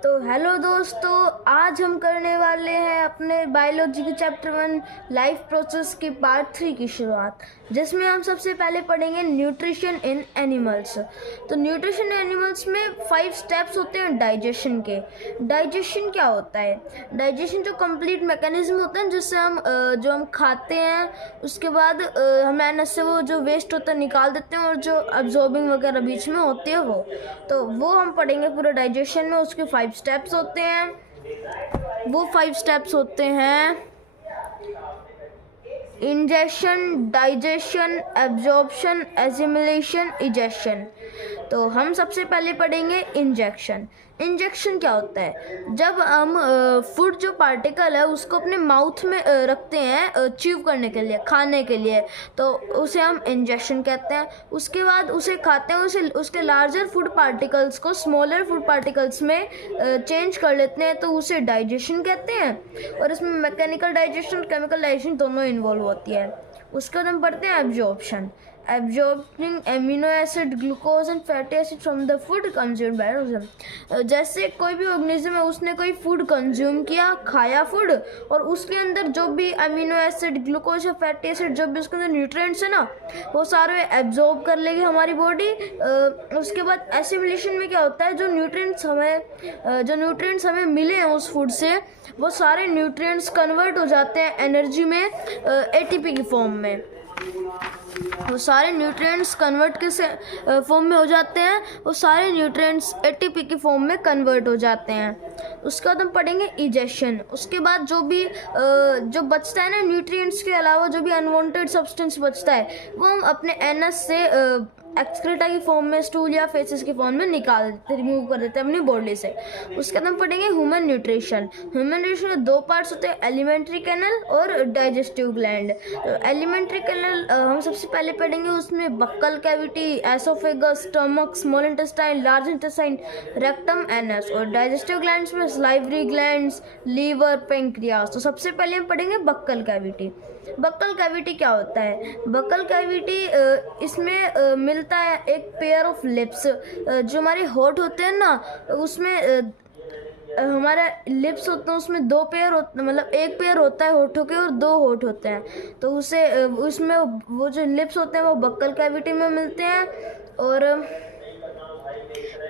तो हेलो दोस्तों, आज हम करने वाले हैं अपने बायोलॉजी के चैप्टर 1 लाइफ प्रोसेस की पार्ट 3 की शुरुआत, जिसमें हम सबसे पहले पढ़ेंगे न्यूट्रिशन इन एनिमल्स। तो न्यूट्रिशन एनिमल्स में 5 स्टेप्स होते हैं डाइजेशन के। डाइजेशन क्या होता है? डाइजेशन जो कंप्लीट मैकेनिज्म होता है जिससे हम खाते हैं, उसके बाद हम एनस से वो जो वेस्ट होता है निकाल देते हैं, और जो अब्जॉर्बिंग वगैरह बीच में होती है वो हम पढ़ेंगे पूरे डाइजेशन में। उसके 5 स्टेप्स होते हैं। वो 5 स्टेप्स होते हैं ingestion, digestion, absorption, assimilation, egestion. तो हम सबसे पहले पढ़ेंगे इंजेक्शन। इंजेक्शन क्या होता है? जब हम फूड जो पार्टिकल है उसको अपने माउथ में रखते हैं च्यू करने के लिए, खाने के लिए, तो उसे हम इंजेक्शन कहते हैं। उसके बाद उसे खाते हैं, उसके लार्जर फूड पार्टिकल्स को स्मॉलर फूड पार्टिकल्स में चेंज कर लेते हैं, तो उसे डाइजेशन कहते हैं। और इसमें मैकेनिकल डाइजेशन और केमिकल डाइजेशन दोनों इन्वॉल्व होती है। उसके बाद हम पढ़ते हैं absorption. Absorbing amino acid, glucose and fatty acid from the food consumed by organism. जैसे कोई भी ऑर्गेनिज्म है, उसने कोई फूड कंज्यूम किया, खाया फूड, और उसके अंदर जो भी अमीनो एसिड, ग्लूकोज या फैटी एसिड, जो भी उसके अंदर न्यूट्रिएंट्स है ना, वो सारे एब्जॉर्ब कर लेगी हमारी बॉडी। उसके बाद एसिमिलेशन में क्या होता है, जो न्यूट्रिएंट्स हमें मिले हैं उस फूड से, वो सारे न्यूट्रिएंट्स कन्वर्ट हो जाते हैं एनर्जी में, एटीपी की फॉर्म में। वो सारे न्यूट्रिएंट्स कन्वर्ट किस फॉर्म में हो जाते हैं? वो सारे न्यूट्रिएंट्स एटीपी की फॉर्म में कन्वर्ट हो जाते हैं। उसके बाद हम पढ़ेंगे इजेशन। उसके बाद जो बचता है ना, न्यूट्रिएंट्स के अलावा जो भी अनवांटेड सब्सटेंस बचता है, वो हम अपने एनस से एक्सक्रीटा की फॉर्म में, स्टूल या फेसेस की फॉर्म में निकाल देते, रिमूव कर देते हैं अपनी बॉडी से। उसके बाद हम पढ़ेंगे ह्यूमन न्यूट्रिशन। ह्यूमन न्यूट्रिशन के 2 पार्ट्स होते हैं, एलिमेंट्री कैनल और डाइजेस्टिव ग्लैंड। तो एलिमेंट्री कैनल हम सबसे पहले पढ़ेंगे, उसमें buccal cavity, oesophagus, stomach, small intestine, large intestine, rectum, anus. और डाइजेस्टिव ग्लैंड्स में सलाइवरी ग्लैंड्स, लीवर, पेंक्रियास। तो सबसे पहले हम पढ़ेंगे बक्कल कैविटी। बक्कल कैविटी क्या होता है? बक्कल कैविटी इसमें मिलता है एक पेयर ऑफ लिप्स। जो हमारे होठ होते हैं ना, उसमें हमारा लिप्स होते हैं, उसमें 2 पेयर होते, मतलब एक पेयर होता है होठों के और 2 होठ होते हैं। तो उसमें वो जो लिप्स होते हैं वो बक्कल कैविटी में मिलते हैं। और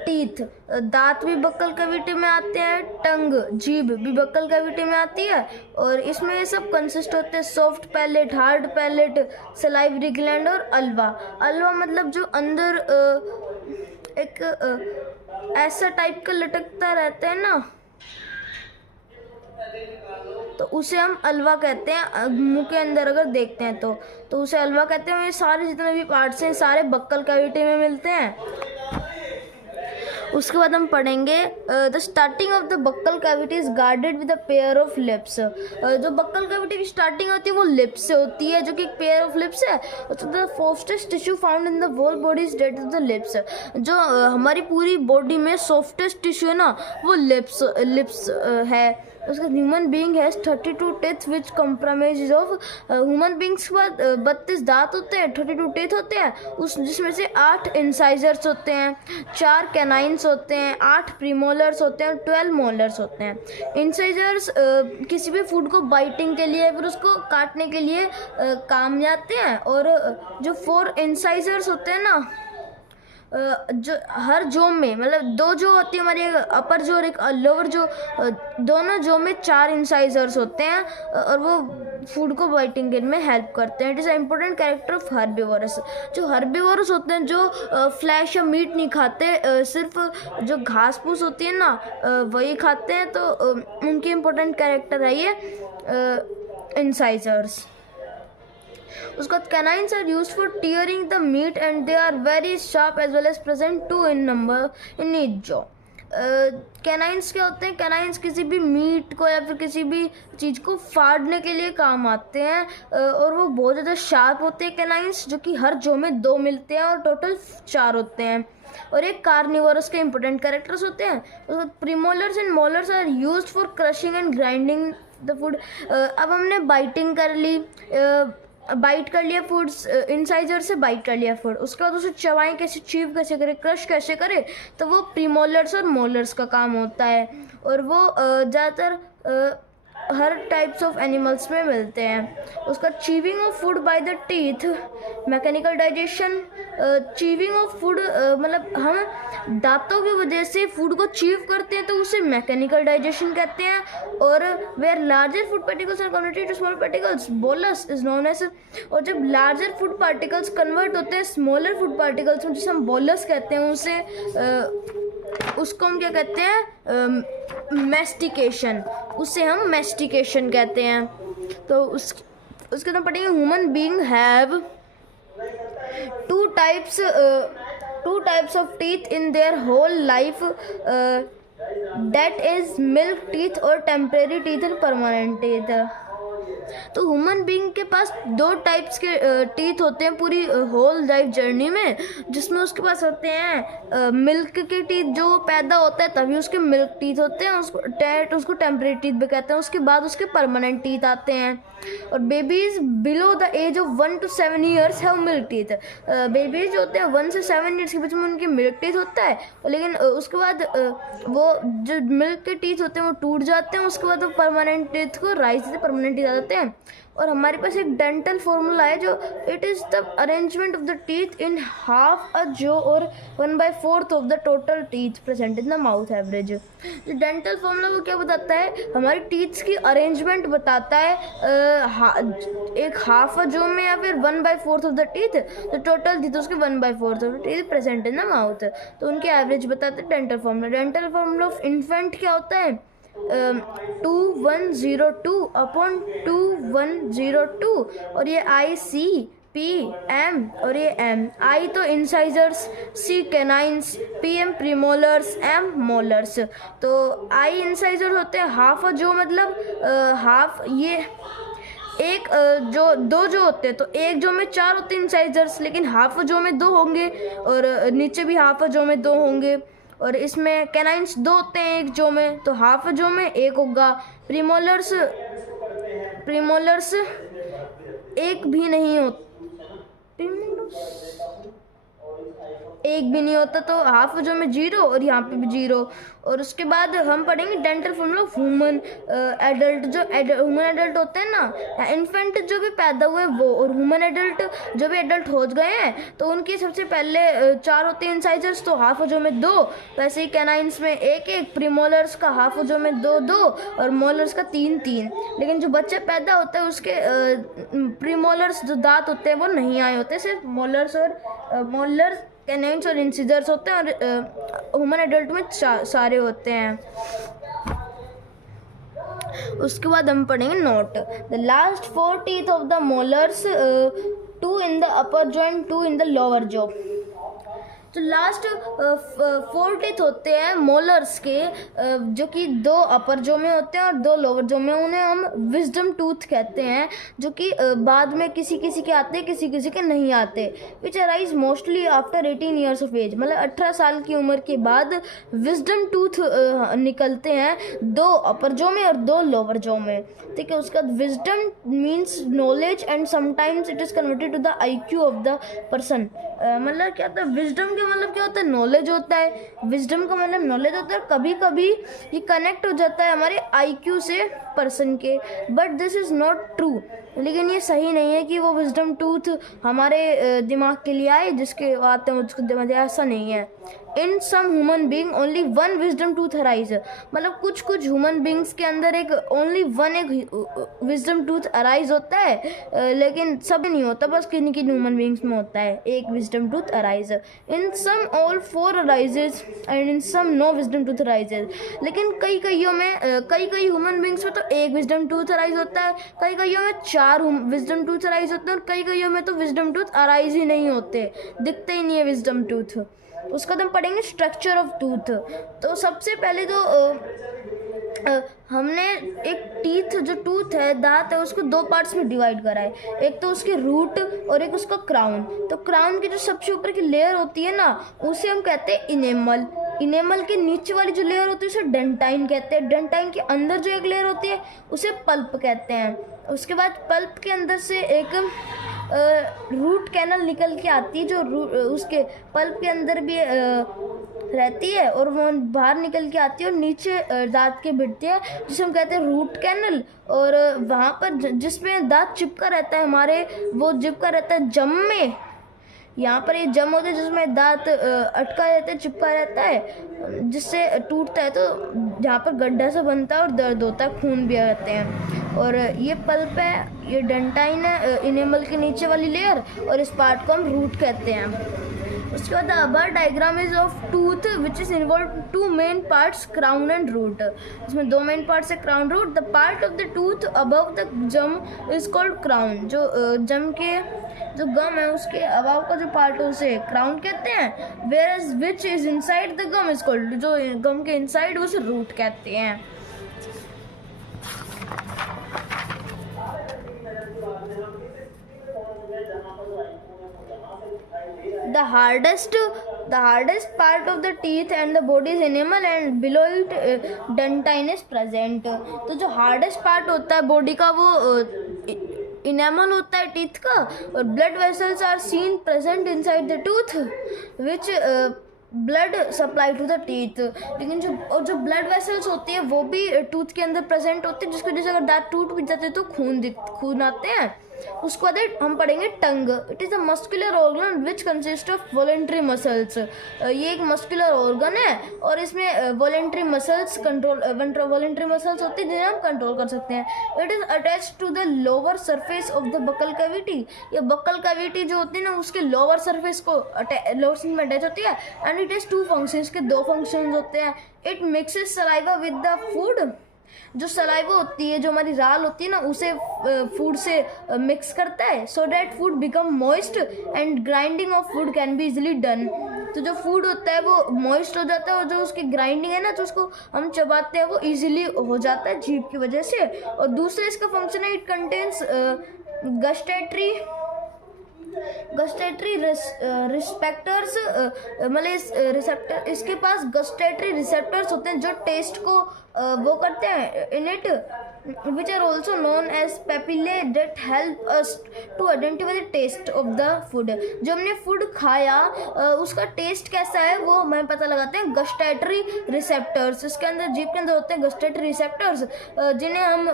टीथ, दांत भी बक्कल कैविटी में आते हैं, टंग, जीभ भी बक्कल कैविटी में आती है। और इसमें ये सब कंसिस्ट होते हैं soft palate, hard palate, salivary gland और अल्वा। अल्वा मतलब जो अंदर एक ऐसा टाइप का लटकता रहता है ना, तो उसे हम अल्वा कहते हैं। मुंह के अंदर अगर देखते हैं तो उसे अल्वा कहते हैं। ये सारे जितने भी पार्ट्स हैं सारे बक्कल कैविटी में मिलते हैं। उसके बाद हम पढ़ेंगे the starting of the buccal cavity is guarded with a pair of lips. जो बक्कल कैविटी की स्टार्टिंग होती है वो लिप्स से होती है, जो कि एक पेयर ऑफ लिप्स है। तो the softest tissue found in the whole body is that is the lips. जो हमारी पूरी बॉडी में सॉफ्टेस्ट टिश्यू है ना, वो लिप्स है। उसका human being has 32 teeth which comprise of, human beings के बाद 32 दांत होते हैं, 32 टीथ होते हैं, जिसमें से 8 इंसाइजर्स होते हैं, 4 कैनाइन्स होते हैं, 8 प्रीमोलर्स होते हैं, 12 मोलर्स होते हैं। इंसाइजर्स किसी भी फूड को बाइटिंग के लिए, फिर उसको काटने के लिए काम में आते हैं। और जो 4 इंसाइजर्स होते हैं ना, जो हर जो में, मतलब 2 जो होती है हमारी, अपर जो और एक लोअर जो, दोनों जो में 4 इंसाइजर्स होते हैं, और वो फूड को बाइटिंग में हेल्प करते हैं। It is a important character of herbivorous. जो हर्बीवोरस होते हैं, जो फ्लैश या मीट नहीं खाते, सिर्फ जो घास फूस होती है ना वही खाते हैं, तो उनकी इम्पोर्टेंट कैरेक्टर है ये इंसाइजर्स। उसके बाद canines are used for tearing the meat and they are very sharp as well as present 2 in number in each jaw. Canines क्या होते हैं? कैनाइन्स किसी भी मीट को या फिर किसी भी चीज़ को फाड़ने के लिए काम आते हैं, और वो बहुत ज़्यादा शार्प होते हैं कैनाइन्स, जो कि हर जॉ में 2 मिलते हैं, और टोटल 4 होते हैं। और एक कार्निवोरस के इंपॉर्टेंट कैरेक्टर्स होते हैं। उसके बाद premolars and molars are used for crushing and grinding the food. अब हमने बाइटिंग कर ली, बाइट कर लिया फूड, इंसाइजर से बाइट कर लिया फूड, उसके बाद उसे चबाएं कैसे, चीव कैसे करे, क्रश कैसे करे, तो वो प्रीमोलर्स और मोलर्स का काम होता है। और वो ज़्यादातर हर टाइप्स ऑफ एनिमल्स में मिलते हैं। उसका chewing of food by the teeth, mechanical digestion. Chewing of food मतलब हम दांतों की वजह से फूड को चीव करते हैं तो उसे मैकेनिकल डाइजेशन कहते हैं। और where larger food particles are converted to small particles, bolus is known as. और जब लार्जर फूड पार्टिकल्स कन्वर्ट होते हैं स्मॉलर फूड पार्टिकल्स में, जिसे हम बोलस कहते हैं, उसको हम क्या कहते हैं, मैस्टिकेशन, उसे हम मैस्टिकेशन कहते हैं। तो उसके अंदर पढ़ेंगे human being have two types of teeth in their whole life, that is milk teeth और temporary teeth and permanent teeth. तो ह्यूमन बीइंग के पास 2 टाइप्स के टीथ होते हैं पूरी होल लाइफ जर्नी में, जिसमें उसके पास होते हैं मिल्क के टीथ, जो पैदा होता है तभी उसके मिल्क टीथ होते हैं, उसको टेम्परेरी टीथ भी कहते हैं। उसके बाद उसके परमानेंट टीथ आते हैं। और babies below the age of 1 to 7 years have milk teeth. Babies जो होते हैं 1 से 7 years के बीच में उनके मिल्क टीथ होता है, लेकिन उसके बाद वो जो मिल्क के टीथ होते हैं वो टूट जाते हैं। उसके बाद वो परमानेंट टीथ को राइज से परमानेंट टीथ आ जाते हैं। और हमारे पास एक डेंटल फॉर्मूला है जो it is the arrangement of the teeth in half a जो और 1/4 of the total teeth present in the mouth average. जो डेंटल फॉर्मूला वो क्या बताता है, हमारी टीथ्स की अरेंजमेंट बताता है। एक हाफ अ जो में या फिर 1/4 ऑफ द टीथ, तो टोटल टीथ उसके 1/4 of the teeth present in the mouth, तो उनके एवरेज बताते हैं dental formula. Dental formula of infant क्या होता है, 2102 अपॉन 2102, और ये ICPM और ये M। I तो incisors, C canines, PM premolars, M molars. तो I इंसाइजर होते हैं हाफ जो, मतलब हाफ ये एक जो 2 जो होते हैं, तो एक जो में 4 होते हैं इंसाइजर्स, लेकिन हाफ जो में 2 होंगे, और नीचे भी हाफ जो में 2 होंगे। और इसमें कैनाइंस 2 होते हैं एक जो में, तो हाफ जो में 1 होगा। प्रीमोलर्स एक भी नहीं होता, एक भी नहीं होता, तो हाफ जो में 0 और यहाँ पे भी 0। और उसके बाद हम पढ़ेंगे dental formula of human adult. जो ह्यूमन एडल्ट होते हैं ना, इन्फेंट जो भी पैदा हुए वो, और ह्यूमन एडल्ट जो भी एडल्ट हो गए हैं, तो उनकी सबसे पहले 4 होते हैं इंसाइजर्स, तो हाफ जो में 2। वैसे ही कैनाइंस में 1-1, प्रीमोलर्स का हाफ जो में 2-2 और मोलर्स का 3-3। लेकिन जो बच्चा पैदा होता है उसके प्रीमोलर्स जो दांत होते हैं वो नहीं आए होते, सिर्फ मोलर्स और मोलर्स, कैनाइंस और इंसिजर्स होते हैं, और ह्यूमन एडल्ट में सारे होते हैं। उसके बाद हम पढ़ेंगे note. The last 4 teeth of the molars, 2 in the upper jaw and 2 in the lower jaw. तो लास्ट 4 टीथ होते हैं मोलर्स के, जो कि 2 अपर जो में होते हैं और 2 लोअर जो में, उन्हें हम विजडम टूथ कहते हैं, जो कि बाद में किसी किसी के आते हैं, किसी किसी के नहीं आते। Which arise mostly after 18 years of age, मतलब 18 साल की उम्र के बाद विजडम टूथ निकलते हैं 2 अपर जो में और 2 लोअर जो में। ठीक है, उसका wisdom means knowledge and sometimes it is converted to the IQ of the person. मतलब क्या होता है, विजडम का मतलब क्या होता है, नॉलेज होता है। विजडम का मतलब नॉलेज होता है, कभी कभी ये कनेक्ट हो जाता है हमारे IQ से पर्सन के, but this is not true. लेकिन ये सही नहीं है कि वो विजडम टूथ हमारे दिमाग के लिए आए, जिसके आते हैं उसको दिमाग, ऐसा नहीं है। In some human being only 1 wisdom tooth arise, मतलब कुछ ह्यूमन बींग्स के अंदर एक विजडम टूथ अराइज होता है, लेकिन सब नहीं होता, बस किन्हीं ह्यूमन बींग्स में होता है एक wisdom tooth arise. In some all 4 arises and in some no wisdom tooth arises. लेकिन कई ह्यूमन बींग्स में तो एक विजडम टूथ अराइज होता है, कईयों में 4 विजडम टूथ अराइज होते हैं, और कईयों में तो विजडम टूथ अराइज ही नहीं होते, दिखते ही नहीं है विजडम टूथ। उसका तो हम पढ़ेंगे स्ट्रक्चर ऑफ टूथ। तो सबसे पहले तो हमने एक टीथ, जो टूथ है, दांत है, उसको 2 पार्ट्स में डिवाइड करा है। एक तो उसके रूट और एक उसका क्राउन। तो क्राउन की जो सबसे ऊपर की लेयर होती है ना, उसे हम कहते हैं इनेमल, इनेमल के नीचे वाली जो लेयर होती है उसे डेंटाइन कहते हैं। डेंटाइन के अंदर जो एक लेयर होती है उसे पल्प कहते हैं। उसके बाद पल्प के अंदर से एक रूट कैनल निकल के आती है, जो उसके पल्प के अंदर भी रहती है और वो बाहर निकल के आती है और नीचे दांत के भिड़ती है, जिसे हम कहते हैं रूट कैनल। और वहाँ पर जिसमें दांत चिपका रहता है हमारे, वो चिपका रहता है जम में। यहाँ पर ये जम होता है जिसमें दांत अटका रहता है, चिपका रहता है, जिससे टूटता है तो जहाँ पर गड्ढा सा बनता है और दर्द होता है, खून भी आते हैं। और ये पल्प है, ये डेंटाइन है, इनेमल के नीचे वाली लेयर, और इस पार्ट को हम रूट कहते हैं। उसके बाद above diagram is of tooth which is involve two main parts, crown and root. इसमें दो मेन पार्ट्स है, crown root. The part of the tooth above the gum is called crown. जो जम के जो गम है उसके अबाव का जो पार्ट है उसे क्राउन कहते हैं। Whereas which is inside the gum is called, जो गम के इनसाइड उसे रूट कहते हैं। The hardest part of the teeth and the body is enamel and below it dentine is present। तो जो hardest part होता है body का वो इनेमल होता है टीथ का, और blood vessels are seen present inside the tooth which blood supply to the teeth. लेकिन जो ब्लड वेसल्स होती है वो भी टूथ के अंदर प्रेजेंट होती है, जिसकी वजह से अगर दांत टूट भी जाते हैं तो खून आते हैं। उसके बाद हम पढ़ेंगे tongue. It is a muscular organ which consist of voluntary muscles. ये एक मस्कुलर ऑर्गन है और इसमें वॉलेंट्री मसल्स वॉलेंट्री मसल्स होती है जिन्हें हम कंट्रोल कर सकते हैं। It is attach to the lower surface of the buccal cavity. ये बकल कैविटी जो होती है ना उसके लोअर सरफेस को लोअर में अटैच होती है। And it is two function, के दो फंक्शन होते हैं। It mixes saliva with the food. जो सलाइवा होती है, जो हमारी राल होती है ना, उसे फूड से मिक्स करता है so that food become moist and grinding of food can be easily done. तो जो फूड होता है वो मॉइस्ट हो जाता है और जो उसकी ग्राइंडिंग है ना, तो उसको हम चबाते हैं वो इजीली हो जाता है जीभ की वजह से। और दूसरा इसका फंक्शन है, इट कंटेन्स गस्टेटरी रिसेप्टर्स। मतलब रिसेप्टर, इसके पास गस्टेटरी रिसेप्टर्स होते हैं जो टेस्ट को वो करते हैं in it, which are also known as papillae that help us to identify the taste of the food. जो हमने फूड खाया उसका टेस्ट कैसा है वो हमें पता लगाते हैं गस्टेटरी रिसेप्टर्स। इसके अंदर जीभ के अंदर होते हैं गस्टेटरी रिसेप्टर्स जिन्हें हम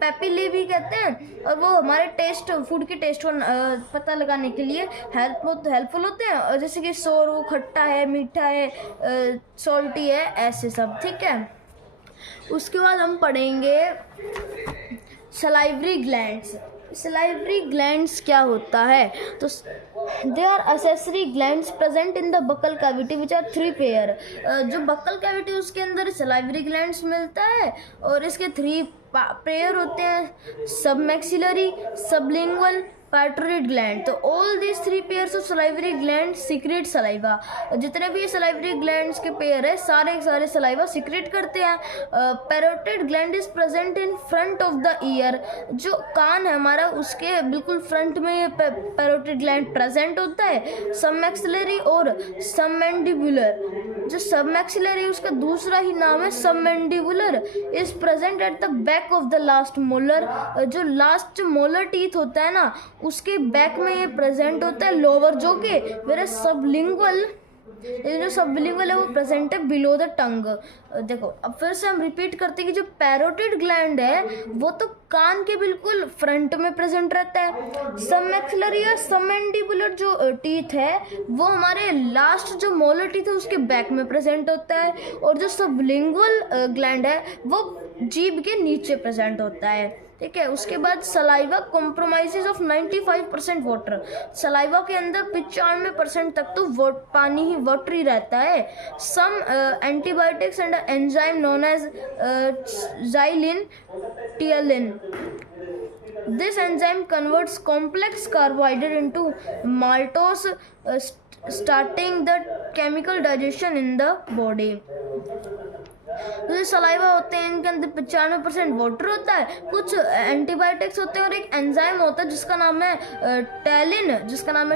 पेपिले भी कहते हैं, और वो हमारे टेस्ट, फूड के टेस्ट को पता लगाने के लिए हेल्पफुल होते हैं, जैसे कि सोर, वो खट्टा है, मीठा है, सॉल्टी है, ऐसे सब। ठीक है, उसके बाद हम पढ़ेंगे सलाइवरी ग्लैंड्स। सलाइवरी ग्लैंड्स क्या होता है? तो they are accessory glands present in the buccal cavity which are 3 pair. जो बकल कैविटी उसके अंदर सलाइवरी ग्लैंड्स मिलता है और इसके 3 पेयर होते हैं, सबमैक्सिलरी, सबलिंगुअल, पार्टोरेट ग्लैंड। तो all these 3 pairs of salivary gland secret saliva. जितने भी सलाइवरी ग्लैंड्स के पेयर है सारे सलाइवा सीक्रेट करते हैं। Parotid gland is present in front of the year. जो कान है हमारा उसके बिल्कुल फ्रंट में ये पैरोटेड ग्लैंड प्रेजेंट होता है। सबमैक्सिलरी और सबमैंडिबुलर। जो सबमैक्सिलरी उसका दूसरा ही नाम है submandibular, is present at the back of the last molar. जो लास्ट मोलर टीथ होता है ना उसके बैक में ये प्रेजेंट होता है लोअर जो के। मेरा सबलिंगुअल, जो सबलिंगुअल है वो प्रेजेंट है बिलो द टंग। देखो अब फिर से हम रिपीट करते हैं कि जो पैरोटिड ग्लैंड है वो तो कान के बिल्कुल फ्रंट में प्रेजेंट रहता है। सबमैक्सिलरी या सबमैंडिबुलर जो टीथ है वो हमारे लास्ट जो मोलर टीथ है उसके बैक में प्रेजेंट होता है, और जो सबलिंगुअल ग्लैंड है वो जीभ के नीचे प्रेजेंट होता है। ठीक है, उसके बाद saliva compromises of 95% water. Saliva के अंदर 95% तक तो पानी ही वाटरी रहता है। Some antibiotics and enzyme known as xylin ptyalin. This enzyme converts complex carbohydrate into maltose, starting the chemical digestion in the body. तो जो सलाइवा होते हैं इनके अंदर 95% वाटर होता है, कुछ एंटीबायोटिक्स होते हैं और एक एंजाइम होता है जिसका नाम है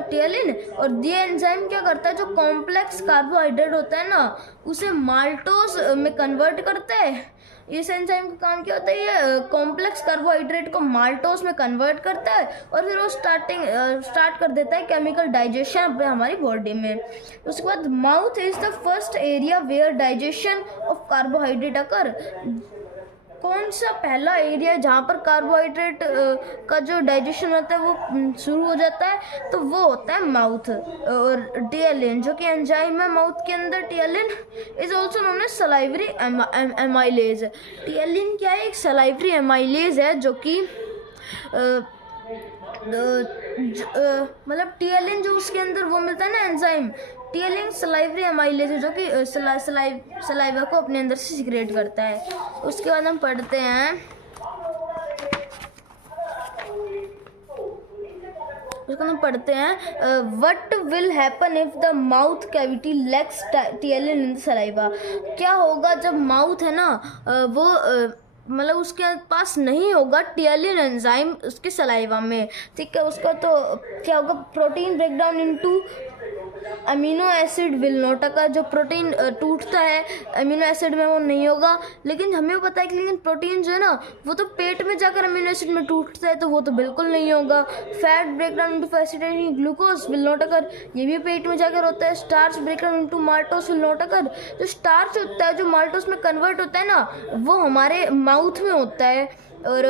टेलिन। और ये एंजाइम क्या करता है, जो कॉम्प्लेक्स कार्बोहाइड्रेट होता है ना उसे माल्टोज में कन्वर्ट करता है। इस एंजाइम का काम क्या होता है, ये कॉम्प्लेक्स कार्बोहाइड्रेट को माल्टोज में कन्वर्ट करता है और फिर वो स्टार्ट कर देता है केमिकल डाइजेशन हमारी बॉडी में। उसके बाद mouth is the first area where digestion of carbohydrate occur. कौन सा पहला एरिया जहाँ पर कार्बोहाइड्रेट का जो डाइजेशन होता है वो शुरू हो जाता है, तो वो होता है माउथ। और टियलिन जो कि एंजाइम है माउथ के अंदर, ptyalin is also known as salivary amylase. Ptyalin क्या है, एक सलाइवरी एमाइलेज है जो कि मतलब टियलिन जो उसके अंदर वो मिलता है ना एंजाइम, टियलिन सलाइवरी एमाइलेज है जो कि सलाइवा को अपने अंदर से सिक्रेट करता है। उसके बाद हम पढ़ते हैं what will happen if the mouth cavity lacks ptyalin in saliva. क्या होगा जब माउथ है ना वो मतलब उसके पास नहीं होगा टियलिन एंजाइम उसके सलाइवा में, ठीक है। उसका तो क्या होगा, protein breakdown into amino acid will not occur. जो प्रोटीन टूटता है अमीनो एसिड में वो नहीं होगा, लेकिन हमें पता है कि लेकिन प्रोटीन जो है ना वो तो पेट में जाकर अमीनो एसिड में टूटता है, तो वो तो बिल्कुल नहीं होगा। Fat breakdown into facilitating glucose will not occur, ये भी पेट में जाकर होता है। Starch breakdown into maltose will not occur, जो स्टार्च होता है जो माल्टोस में कन्वर्ट होता है ना वो हमारे माउथ में होता है, और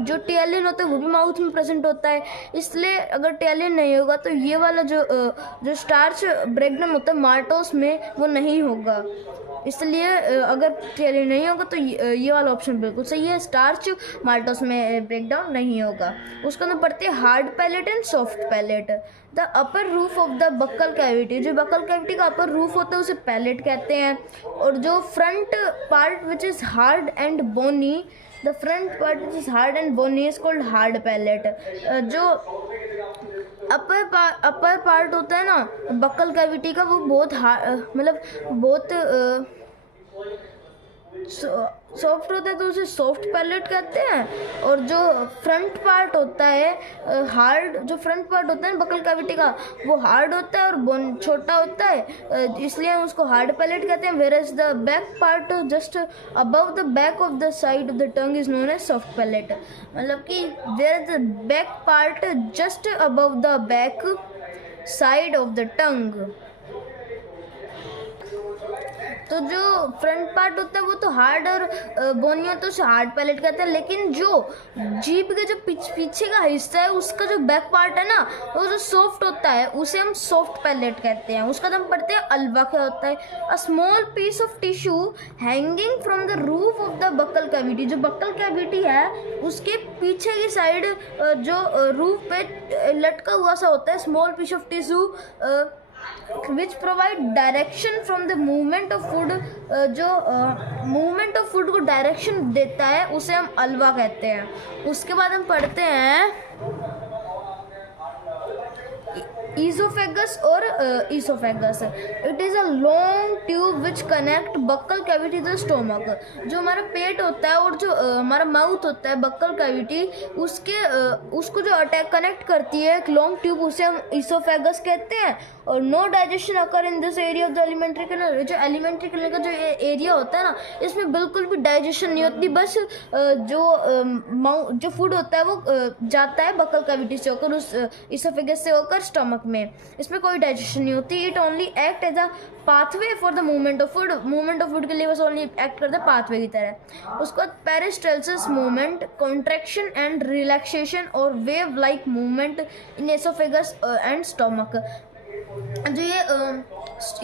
जो टियलिन होता है वो भी माउथ में प्रेजेंट होता है। इसलिए अगर टियलिन नहीं होगा तो ये वाला जो स्टार्च ब्रेकडाउन होता है माल्टोस में वो नहीं होगा। इसलिए अगर टियलिन नहीं होगा तो ये वाला ऑप्शन बिल्कुल सही है, स्टार्च माल्टोस में ब्रेकडाउन नहीं होगा। उसको हम पढ़ते हैं hard palate and soft palate. The upper roof of the buccal cavity, जो बक्कल कैविटी का अपर रूफ होता है उसे पैलेट कहते हैं। और जो front part which is hard and bony, the front part which is hard and bony is called hard palate. जो अपर पार्ट होता है ना बक्कल कैविटी का वो बहुत मतलब बहुत सॉफ्ट होता है तो उसे सॉफ्ट पैलेट कहते हैं। और जो फ्रंट पार्ट होता है हार्ड, जो फ्रंट पार्ट होता है बक्कल कैविटी का वो हार्ड होता है और बोन छोटा होता है, इसलिए हम उसको हार्ड पैलेट कहते हैं। Whereas the back part just above the back of the side of the tongue is known as soft palate. मतलब कि where the back part just above the back side of the tongue. तो जो front part होता है वो तो hard और बोनी होता है उसे हार्ड पैलेट कहते हैं, लेकिन जो जीभ के जो पीछे का हिस्सा है उसका जो बैक पार्ट है ना वो जो सॉफ्ट होता है उसे हम सॉफ्ट पैलेट कहते हैं। उसका हम पढ़ते हैं अल्वा क्या होता है, a small piece of tissue hanging from the roof of the buccal cavity. जो बक्कल कैविटी है उसके पीछे की साइड जो रूफ पे लटका हुआ सा होता है small piece of tissue which provide direction from the movement of food। जो movement of food को direction देता है उसे हम अल्वा कहते हैं। उसके बाद हम पढ़ते हैं ईसोफेगस और oesophagus. It is a long tube which connect buccal cavity to stomach. जो हमारा पेट होता है और जो हमारा माउथ होता है बक्कल कैविटी उसको जो अटैक कनेक्ट करती है एक लॉन्ग ट्यूब उसे हम ईसोफेगस कहते हैं। और no digestion occur in this area of the alimentary canal. जो एलिमेंट्री कैनल का जो एरिया होता है ना इसमें बिल्कुल भी डाइजेशन नहीं होती, बस जो फूड होता है वो जाता है बक्कल कैविटी से होकर उस ईसोफेगस से होकर स्टमक में, इसमें कोई डाइजेशन नहीं होती। It only act as a pathway for the movement of food. Movement of food के लिए बस ओनली एक्ट करता है पाथवे की तरह। उसके बाद peristalsis movement, contraction and relaxation और wave like movement in oesophagus and stomach. जो ये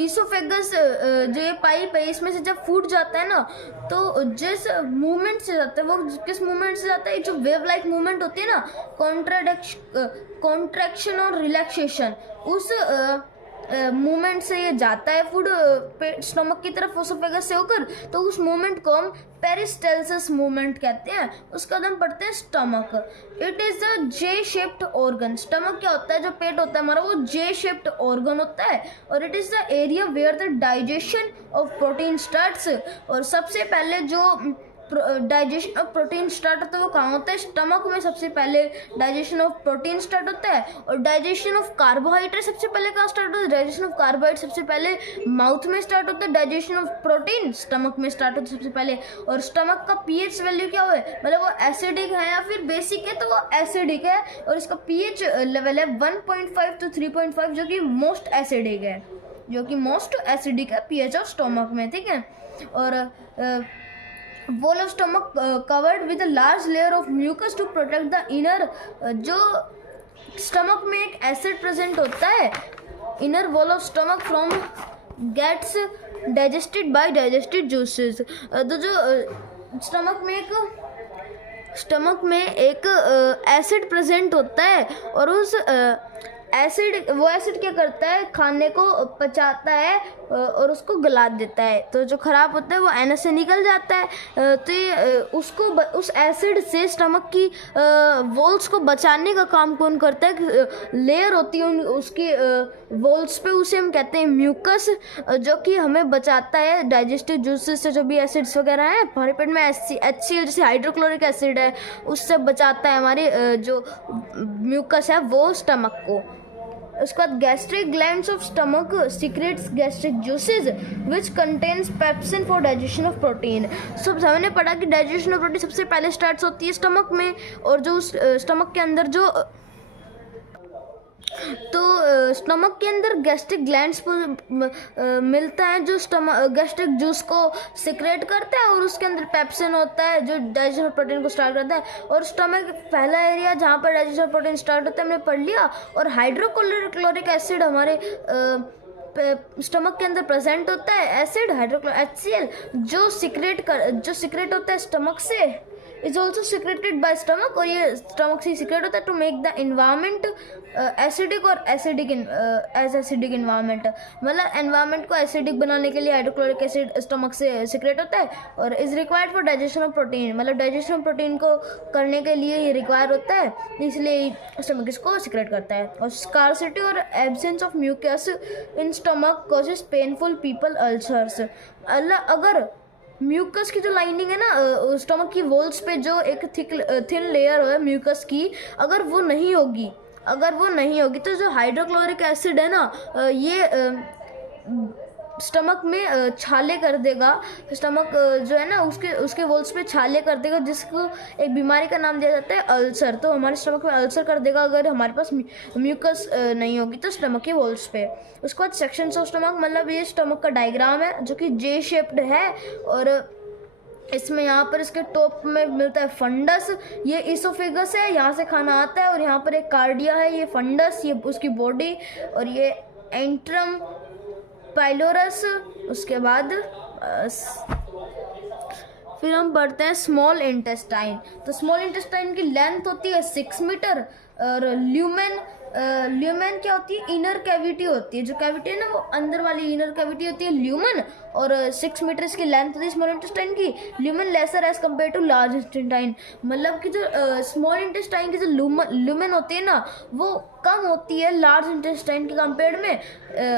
ईसोफेगस जो ये पाइप है इसमें से जब फूड जाता है ना तो जिस मूवमेंट से जाता है वो किस मूवमेंट से जाता है, जो वेव लाइक मूवमेंट होती है ना कॉन्ट्रैक्शन और रिलैक्सेशन मूवमेंट से ये जाता है फूड स्टमक की तरफ ओसोफेगस से होकर, तो उस मूवमेंट को हम पेरिस्टालसिस मूवमेंट कहते हैं। उसका नाम पढ़ते हैं stomach. It is the J shaped organ. Stomach क्या होता है, जो पेट होता है हमारा वो जे शेप्ड ऑर्गन होता है, और it is the area where the digestion of protein starts. और सबसे पहले जो डाइजेशन ऑफ प्रोटीन स्टार्ट होता है वो कहाँ होता है, स्टमक में सबसे पहले डाइजेशन ऑफ प्रोटीन स्टार्ट होता है। और डाइजेशन ऑफ कार्बोहाइड्रेट सबसे पहले कहाँ स्टार्ट होता है, डाइजेशन ऑफ कार्बोहाइड्रेट सबसे पहले माउथ में स्टार्ट होता है। डाइजेशन ऑफ प्रोटीन स्टमक में स्टार्ट होता है सबसे पहले। और स्टमक का पीएच वैल्यू क्या है, मतलब वो एसिडिक है या फिर बेसिक है, तो वो एसिडिक है। और इसका पीएच लेवल है 1.5 to 3.5, जो कि मोस्ट एसिडिक है, जो कि मोस्ट एसिडिक है पीएच ऑफ स्टमक में, ठीक है। और wall of stomach covered with a large layer of mucus to protect the inner. जो स्टमक में एक एसिड प्रेजेंट होता है, inner wall of stomach from gets digested by digested juices. तो जो स्टमक में एक एसिड प्रेजेंट होता है, और उस एसिड क्या करता है, खाने को पचाता है और उसको गला देता है। तो जो खराब होता है वो एनस से निकल जाता है। तो ये उस एसिड से स्टमक की वॉल्स को बचाने का काम कौन करता है, लेयर होती है उसकी वॉल्स पे, उसे हम कहते हैं म्यूकस, जो कि हमें बचाता है डाइजेस्टिव जूसेस से। जो भी एसिड्स वगैरह हैं हमारे पेट में, HCl जैसे हाइड्रोक्लोरिक एसिड है, उससे बचाता है हमारे जो म्यूकस है वो स्टमक को। उसके बाद gastric glands of stomach secrets gastric juices which contains pepsin for digestion of protein. सब हमने पढ़ा कि डाइजेशन ऑफ प्रोटीन सबसे पहले स्टार्ट होती है स्टमक में, और जो स्टमक के अंदर जो स्टमक के अंदर गैस्ट्रिक ग्लैंड्स मिलता है जो गैस्ट्रिक जूस को सिक्रेट करता है, और उसके अंदर पेप्सिन होता है जो डाइजेशन ऑफ प्रोटीन को स्टार्ट करता है। और स्टमक पहला एरिया जहाँ पर डाइजेशन ऑफ प्रोटीन स्टार्ट होता है हमने पढ़ लिया। और हाइड्रोक्लोरिक एसिड हमारे स्टमक के अंदर प्रेजेंट होता है, एसिड HCl जो सिक्रेट होता है स्टमक से, is also secreted by stomach. और ये स्टमक से सिक्रेट होता है to make the environment acidic और एसिडिक इन्वायरमेंट। मतलब एनवायरमेंट को एसिडिक बनाने के लिए हाइड्रोक्लोरिक एसिड स्टमक से सिक्रेट होता है, और is required for digestion of protein. मतलब डाइजेशन ऑफ प्रोटीन को करने के लिए ये रिक्वायर होता है, इसलिए स्टमक इसको सिक्रेट करता है। और स्कार्सिटी और absence of mucus in stomach causes painful people ulcers. अगर म्यूकस की जो लाइनिंग है ना स्टमक की वॉल्स पे, जो एक थिन लेयर है म्यूकस की, अगर वो नहीं होगी तो जो हाइड्रोक्लोरिक एसिड है ना ये स्टमक में छाले कर देगा। स्टमक जो है ना उसके वॉल्स पे छाले कर देगा, जिसको एक बीमारी का नाम दिया जाता है अल्सर। तो हमारे स्टमक में अल्सर कर देगा अगर हमारे पास म्यूकस नहीं होगी तो स्टमक के वॉल्स पे। उसके बाद सेक्शंस ऑफ स्टमक, मतलब ये स्टमक का डायग्राम है जो कि जे शेप्ड है, और इसमें यहाँ पर इसके टॉप में मिलता है फंडस, ये इसोफेगस है, यहाँ से खाना आता है। और यहाँ पर एक कार्डिया है, ये फंडस, ये उसकी बॉडी, और ये एंट्रम पाइलोरस। उसके बाद फिर हम पढ़ते हैं स्मॉल इंटेस्टाइन। तो स्मॉल इंटेस्टाइन की लेंथ होती है 6 मीटर, और ल्यूमेन क्या होती है, इनर कैविटी होती है। जो कैविटी है ना वो अंदर वाली इनर कैविटी होती है ल्यूमन, और 6 मीटर की लेंथ होती है स्मॉल इंटेस्टाइन की। Lumen lesser as compare to large intestine, मतलब कि जो स्मॉल इंटेस्टाइन की जो ल्यूमन होती है ना वो कम होती है लार्ज इंटेस्टाइन के कंपेयर में।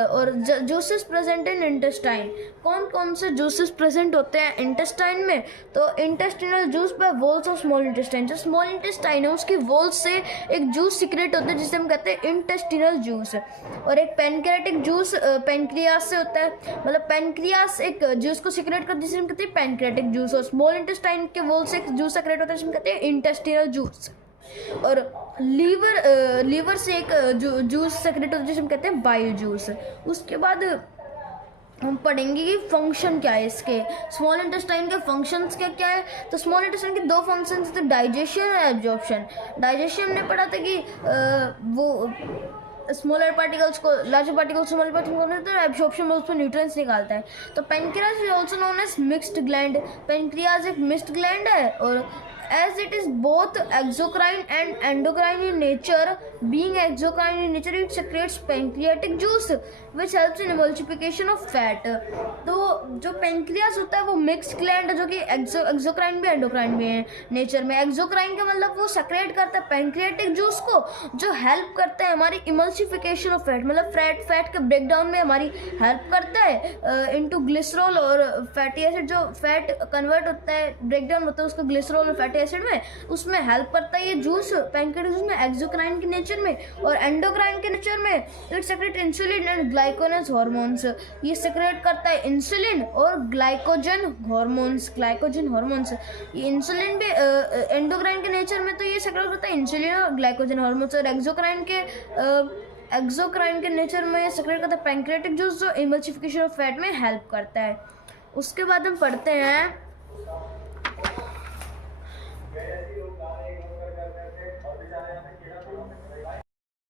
और जूसेस प्रेजेंट इन इंटेस्टाइन, कौन कौन से जूसेस प्रेजेंट होते हैं इंटेस्टाइन में, तो intestinal juice by walls of small intestine. जो स्मॉल इंटेस्टाइन है उसकी वॉल्स से एक जूस सीक्रेट होता है जिसे हम कहते हैं इंटेस्टिनल जूस। और एक पैनक्रियाटिक जूस पैनक्रियास से होता है, मतलब पैनक्रियास एक जूस को सीक्रेट करते हैं जिसे हम कहते हैं पैनक्रियाटिक जूस। और स्मॉल इंटेस्टाइन के वॉल से एक जूस सीक्रेट होता है जिसे हम कहते हैं इंटेस्टिनल जूस। और लीवर से एक जूस सेक्रेट होता है जिसे हम कहते हैं बाइल जूस। उसके बाद हम पढ़ेंगे कि फंक्शन क्या है इसके, स्मॉल इंटेस्टाइन के फंक्शंस क्या है। तो स्मॉल इंटेस्टाइन के 2 फंक्शंस थे, डाइजेशन और एब्जॉर्प्शन। डाइजेशन हमने पढ़ा था कि वो स्मॉलर पार्टिकल्स को लार्जर पार्टिकल्स स्मॉलर पार्टिकल्स को एब्जॉर्प्शन में उसमें न्यूट्रिएंट्स निकालता है। तो pancreas is also known as mixed gland. Pancreas एक मिक्स्ड ग्लैंड है, और as it is both exocrine and endocrine in nature, being exocrine in nature, it secretes pancreatic juice which helps in emulsification of fat. तो जो pancreas होता है वो mix gland है, जो कि एक्सोक्राइन भी एंडोक्राइन भी है नेचर में। एक्सोक्राइन का मतलब वो सेक्रेट करता है पैंक्रियाटिक जूस को, जो हेल्प करता है हमारी इमल्सिफिकेशन ऑफ फैट, मतलब फैट के ब्रेक डाउन में हमारी हेल्प करता है इनटू ग्लिसरॉल और फैटी एसिड। जो फैट कन्वर्ट होता है, ब्रेक डाउन होता है उसको ग्लिसरॉल और फैटी एसिड में, उसमें हेल्प करता है ये जूस पैंक्रियाटिक जूस में एक्सोक्राइन के नेचर में। और एंडोक्राइन के नेचर में it secrete insulin and glycogen hormones, ये सेक्रेट करता है इंसुलिन और ग्लाइकोजन हार्मोन्स। ये इंसुलिन भी एंडोक्राइन के नेचर में तो ये सेक्रेट करता है इंसुलिन और ग्लाइकोजन हार्मोन्स, और एक्सोक्राइन के नेचर में ये सेक्रेट करता है पैंक्रियाटिक जूस, जो इमल्सिफिकेशन ऑफ फैट में हेल्प करता है। उसके बाद हम पढ़ते हैं